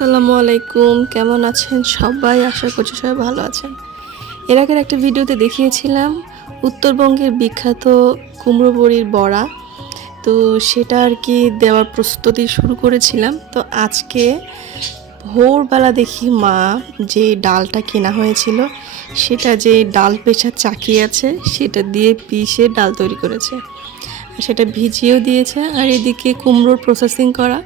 আসসালামু আলাইকুম। কেমন আছেন সবাই? আশা করছি সবাই ভালো আছেন। এর আগের একটা ভিডিওতে দেখিয়েছিলাম উত্তরবঙ্গের বিখ্যাত কুমড়ো বড়ির বড়া। তো সেটা আর কি দেওয়ার প্রস্তুতি শুরু করেছিলাম। তো আজকে ভোরবেলা দেখি মা যে ডালটা কেনা হয়েছিল, সেটা যে ডাল পেশা চাকি আছে, সেটা দিয়ে পিষে ডাল তৈরি করেছে। সেটা ভিজিয়েও দিয়েছে, আর এদিকে কুমড়োর প্রসেসিং করা।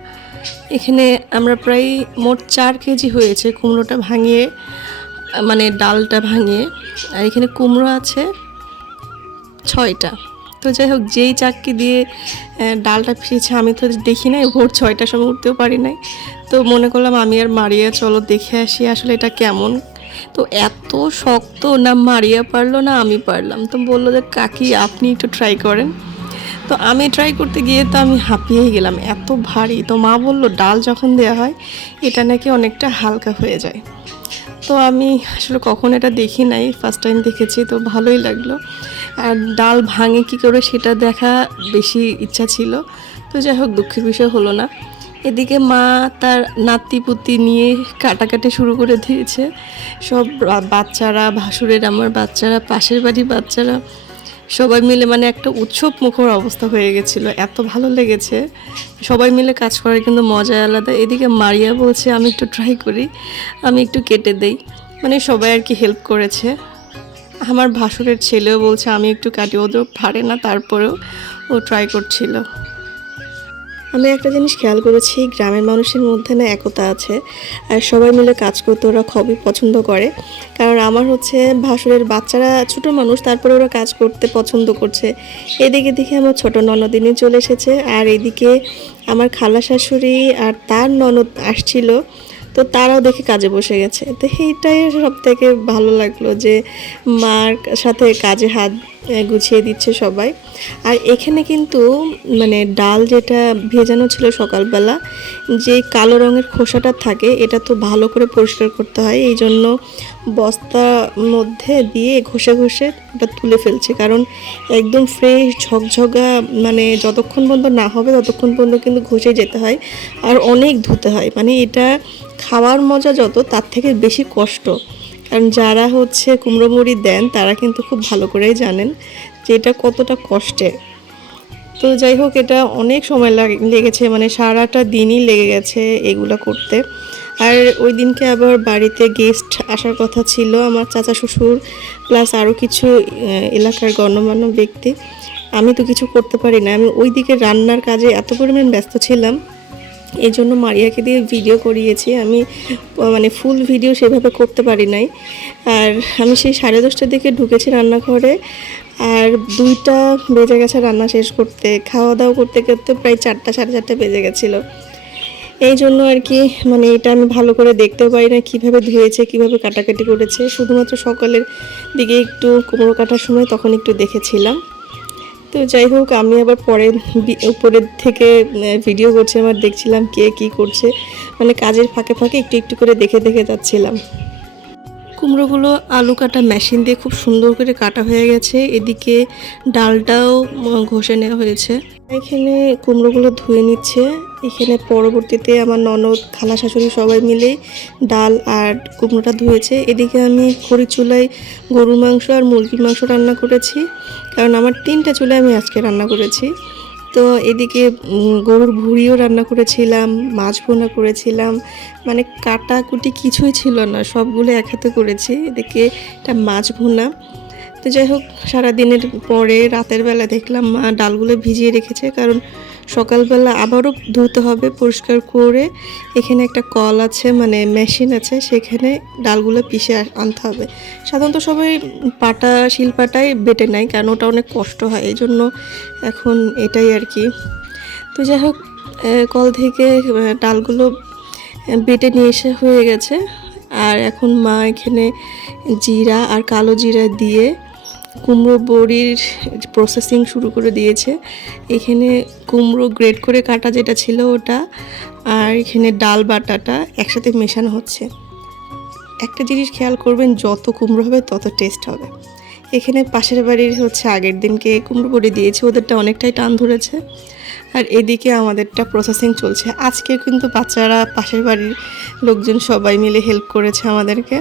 এখানে আমরা প্রায় মোট চার কেজি হয়েছে কুমড়োটা ভাঙিয়ে মানে ডালটা ভাঙিয়ে। আর এখানে কুমড়ো আছে ছয়টা। তো যাই হোক, যেই চাক্কি দিয়ে ডালটা পিছিয়েছে আমি তো দেখি নাই, ভোর ছয়টার সময় উঠতেও পারি নাই। তো মনে করলাম আমি আর মারিয়া, চলো দেখে আসি আসলে এটা কেমন। তো এত শক্ত, না মারিয়া পারল, না আমি পারলাম। তো বলল যে, কাকি, আপনি একটু ট্রাই করেন। তো আমি ট্রাই করতে গিয়ে তো আমি হাঁপিয়েই গেলাম, এত ভারী। তো মা বলল, ডাল যখন দেওয়া হয়, এটা নাকি অনেকটা হালকা হয়ে যায়। তো আমি আসলে কখন এটা দেখি নাই ফার্স্ট টাইম দেখেছি, তো ভালোই লাগল। আর ডাল ভাঙে কি করে সেটা দেখা বেশি ইচ্ছা ছিল। তো যাই হোক, দুঃখের বিষয় হলো না। এদিকে মা তার নাতি পুতি নিয়ে কাটাকাটি শুরু করে দিয়েছে। সব বাচ্চারা, ভাসুরের আমার বাচ্চারা, পাশের বাড়ির বাচ্চারা সবাই মিলে মানে একটা উৎসব মুখর অবস্থা হয়ে গেছিল, এত ভালো লেগেছে। সবাই মিলে কাজ করার কিন্তু মজা আলাদা। এদিকে মারিয়া বলছে, আমি একটু ট্রাই করি, আমি একটু কেটে দেই। মানে সবাই আর কি হেল্প করেছে। আমার ভাসুরের ছেলেও বলছে, আমি একটু কাটি। ওদের ফাড়ে না, তারপরেও ও ট্রাই করছিল। আমি একটা জিনিস খেয়াল করেছি, গ্রামের মানুষের মধ্যে না একতা আছে। আর সবাই মিলে কাজ করতে ওরা খুবই পছন্দ করে। কারণ আমার হচ্ছে ভাসুরের বাচ্চারা ছোট মানুষ, তারপরে ওরা কাজ করতে পছন্দ করছে। এদিকে দেখে আমার ছোট ননদিনী চলে এসেছে, আর এদিকে আমার খালা শাশুড়ি আর তার ননদ আসছিল। তো তারাও দেখে কাজে বসে গেছে। তো এইটাই সব থেকে ভালো লাগল যে মার সাথে কাজে হাত গুছিয়ে দিচ্ছে সবাই। আর এখানে কিন্তু মানে ডাল যেটা ভেজানো ছিল সকালবেলা, যে কালো রঙের খোসাটা থাকে, এটা তো ভালো করে পরিষ্কার করতে হয়। এই জন্য বস্তার মধ্যে দিয়ে ঘষে ঘষে ওটা তুলে ফেলছে। কারণ একদম ফ্রেশ ঝকঝকা মানে যতক্ষণ পর্যন্ত না হবে ততক্ষণ পর্যন্ত কিন্তু ঘষে যেতে হয়। আর অনেক ধুতে হয়। মানে এটা খাওয়ার মজা যত, তার থেকে বেশি কষ্ট। কারণ যারা হচ্ছে কুমড়ো মুড়ি দেন, তারা কিন্তু খুব ভালো করেই জানেন যে এটা কতটা কষ্টে। তো যাই হোক, এটা অনেক সময় লাগ- লেগেছে মানে সারাটা দিনই লেগে গেছে এগুলো করতে। আর ওই দিনকে আবার বাড়িতে গেস্ট আসার কথা ছিল আমার চাচা শ্বশুর প্লাস আরও কিছু এলাকার গণ্যমান্য ব্যক্তি। আমি তো কিছু করতে পারি না। আমি ওই দিকে রান্নার কাজে এত পরিমাণ ব্যস্ত ছিলাম এই জন্য মারিয়াকে দিয়ে ভিডিও করিয়েছি। আমি মানে ফুল ভিডিও সেভাবে করতে পারি নাই। আর আমি সেই সাড়ে দশটার দিকে ঢুকেছি রান্নাঘরে। আর দুইটা বেজে গেছে রান্না শেষ করতে। খাওয়া দাওয়া করতে করতে প্রায় চারটা, সাড়ে চারটা বেজে গেছিল। এই জন্য আর কি মানে এটা আমি ভালো করে দেখতেও পারি না কীভাবে ধুয়েছে, কীভাবে কাটাকাটি করেছে। শুধুমাত্র সকালের দিকে একটু কুমড়ো কাটার সময় তখন একটু দেখেছিলাম। তো যাই হোক, আমি আবার পরে উপরের থেকে ভিডিও করছি আমার দেখছিলাম কে কি করছে। মানে কাজের ফাঁকে ফাঁকে একটু একটু করে দেখে দেখে যাচ্ছিলাম। কুমড়োগুলো আলু কাটা মেশিন দিয়ে খুব সুন্দর করে কাটা হয়ে গেছে। এদিকে ডালটাও ঘষে নেওয়া হয়েছে। এখানে কুমড়োগুলো ধুয়ে নিচ্ছে। এখানে পরবর্তীতে আমার ননদ, খালা শাশুড়ি সবাই মিলে ডাল আর কুমড়োটা ধুয়েছে। এদিকে আমি খড়ি চুলায় গরুর মাংস আর মুরগির মাংস রান্না করেছি। কারণ আমার তিনটা চুলায় আমি আজকে রান্না করেছি। তো এদিকে গরুর ভুড়িও রান্না করেছিলাম, মাছ ভোনা করেছিলাম মানে কাটাকুটি কিছুই ছিল না, সবগুলো এক হাতে করেছি। এদিকে একটা মাছ ভোনা। তো যাই হোক, সারাদিনের পরে রাতের বেলা দেখলাম মা ডালগুলো ভিজিয়ে রেখেছে, কারণ সকালবেলা আবারও ধুতে হবে, পরিষ্কার করে। এখানে একটা কল আছে মানে মেশিন আছে, সেখানে ডালগুলো পিষে আনতে হবে। সাধারণত সবাই পাটা, শিলপাটাই বেটে নেয়, কারণ ওটা অনেক কষ্ট হয় এই জন্য এখন এটাই আর কি। তো যাই হোক কল থেকে ডালগুলো বেটে নিয়ে এসে হয়ে গেছে। আর এখন মা এখানে জিরা আর কালো জিরা দিয়ে কুমড়ো বড়ির প্রসেসিং শুরু করে দিয়েছে। এখানে কুমড়ো গ্রেড করে কাটা যেটা ছিল ওটা, আর এখানে ডাল বাটাটা একসাথে মেশানো হচ্ছে। একটা জিনিস খেয়াল করবেন, যত কুমড়ো হবে তত টেস্ট হবে। এখানে পাশের বাড়ির হচ্ছে আগের দিনকে কুমড়ো বড়ি দিয়েছে, ওদেরটা অনেকটাই টান ধরেছে। আর এদিকে আমাদেরটা প্রসেসিং চলছে। আজকে কিন্তু বাচ্চারা পাশের বাড়ির লোকজন সবাই মিলে হেল্প করেছে আমাদেরকে।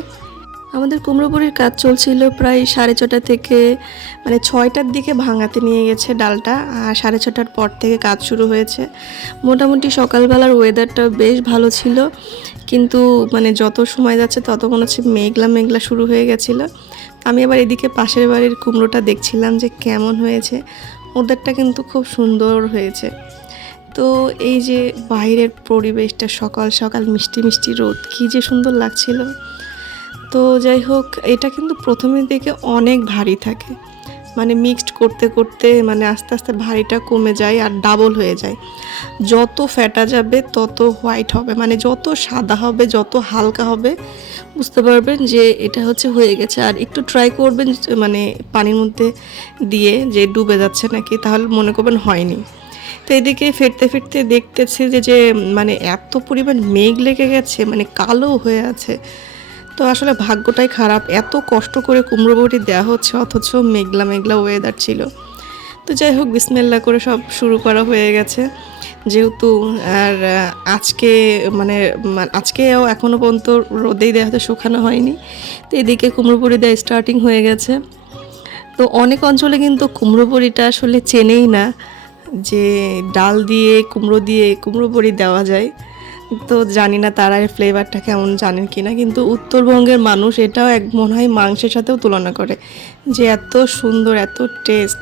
আমাদের কুমড়োপুরির কাজ চলছিল প্রায় সাড়ে ছটা থেকে মানে ছয়টার দিকে ভাঙাতে নিয়ে গেছে ডালটা, আর সাড়ে ছটার পর থেকে কাজ শুরু হয়েছে। মোটামুটি সকালবেলার ওয়েদারটা বেশ ভালো ছিল, কিন্তু মানে যত সময় যাচ্ছে তত মনে হচ্ছে মেঘলা মেঘলা শুরু হয়ে গেছিল। আমি আবার এদিকে পাশের বাড়ির কুমড়োটা দেখছিলাম যে কেমন হয়েছে, ওদেরটা কিন্তু খুব সুন্দর হয়েছে। তো এই যে বাইরের পরিবেশটা সকাল সকাল মিষ্টি মিষ্টি রোদ, কী যে সুন্দর লাগছিল। তো যাই হোক, এটা কিন্তু প্রথমের দিকে অনেক ভারী থাকে। মানে মিক্সড করতে করতে মানে আস্তে আস্তে ভারীটা কমে যায় আর ডাবল হয়ে যায়। যত ফ্যাটা যাবে, তত হোয়াইট হবে। মানে যত সাদা হবে, যত হালকা হবে, বুঝতে পারবেন যে এটা হচ্ছে হয়ে গেছে। আর একটু ট্রাই করবেন মানে পানির মধ্যে দিয়ে যে ডুবে যাচ্ছে নাকি, তাহলে মনে করবেন হয়নি। তো এদিকে ফিরতে ফিরতে দেখতেছি যে যে মানে এত পরিমাণ মেঘ লেগে গেছে মানে কালো হয়ে আছে। তো আসলে ভাগ্যটাই খারাপ। এত কষ্ট করে কুমড়ো বড়ি দেওয়া হচ্ছে, অথচ মেঘলা মেঘলা ওয়েদার ছিল। তো যাই হোক বিসমেল্লা করে সব শুরু করা হয়ে গেছে। যেহেতু, আর আজকে মানে আজকেও এখনও পর্যন্ত রোদেই দেওয়া হয়তো শুকানো হয়নি। তো এদিকে কুমড়ো বড়ি দেওয়া স্টার্টিং হয়ে গেছে। তো অনেক অঞ্চলে কিন্তু কুমড়ো বড়িটা আসলে চেনেই না যে ডাল দিয়ে, কুমড়ো দিয়ে কুমড়ো বড়ি দেওয়া যায়। তো জানি না তারা এর ফ্লেভারটা কেমন জানেন কি না, কিন্তু উত্তরবঙ্গের মানুষ এটাও এক মনে হয় মাংসের সাথেও তুলনা করে যে এত সুন্দর, এত টেস্ট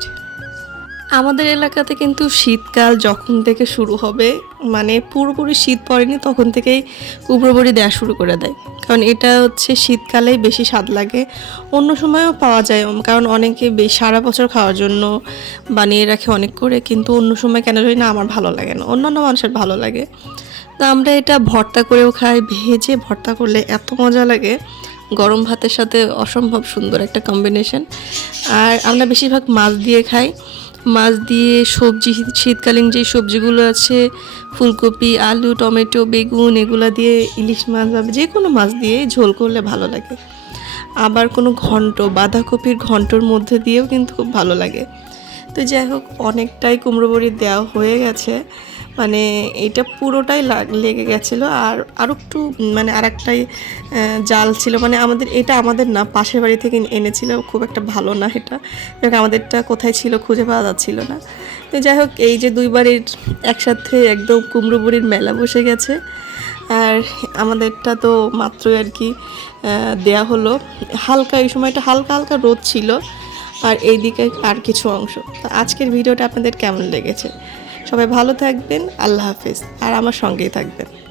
আমাদের এলাকাতে কিন্তু শীতকাল যখন থেকে শুরু হবে মানে পুরোপুরি শীত পড়েনি, তখন থেকেই কুমড়ো বড়ি দেওয়া শুরু করে দেয়। কারণ এটা হচ্ছে শীতকালেই বেশি স্বাদ লাগে। অন্য সময়ও পাওয়া যায়, কারণ অনেকে বেশ সারা বছর খাওয়ার জন্য বানিয়ে রাখে অনেক করে, কিন্তু অন্য সময় কেন জানি না আমার ভালো লাগে না। অন্যান্য মানুষের ভালো লাগে। তো আমরা এটা ভর্তা করেও খাই, ভেজে ভর্তা করলে এত মজা লাগে। গরম ভাতের সাথে অসম্ভব সুন্দর একটা কম্বিনেশন আর আমরা বেশিরভাগ মাছ দিয়ে খাই। মাছ দিয়ে সবজি, শীতকালীন যে সবজিগুলো আছে, ফুলকপি, আলু, টমেটো, বেগুন, এগুলো দিয়ে ইলিশ মাছ বা যে কোনো মাছ দিয়ে ঝোল করলে ভালো লাগে। আবার কোনো ঘন্ট, বাঁধাকপির ঘন্টর মধ্যে দিয়েও কিন্তু খুব ভালো লাগে। তো যাই হোক, অনেকটাই কুমড়ো বড়ি দেওয়া হয়ে গেছে। মানে এটা পুরোটাই লাগ- গেছিল। আর আরও একটু মানে আর একটাই জাল ছিল। মানে আমাদের, এটা আমাদের না, পাশের বাড়ি থেকে এনেছিল। খুব একটা ভালো না এটা। আমাদেরটা কোথায় ছিল খুঁজে পাওয়া যাচ্ছিল না। তো যাই হোক, এই যে দুই বাড়ির একসাথে একদম কুমড়ো বড়ির মেলা বসে গেছে। আর আমাদেরটা তো মাত্রই আর কি দেয়া হলো। হালকা, এই সময়টা হালকা হালকা রোদ ছিল। আর এইদিকে আর কিছু অংশ। তো আজকের ভিডিওটা আপনাদের কেমন লেগেছে? সবাই ভালো থাকবেন আল্লাহ হাফেজ। আর আমার সঙ্গেই থাকবেন।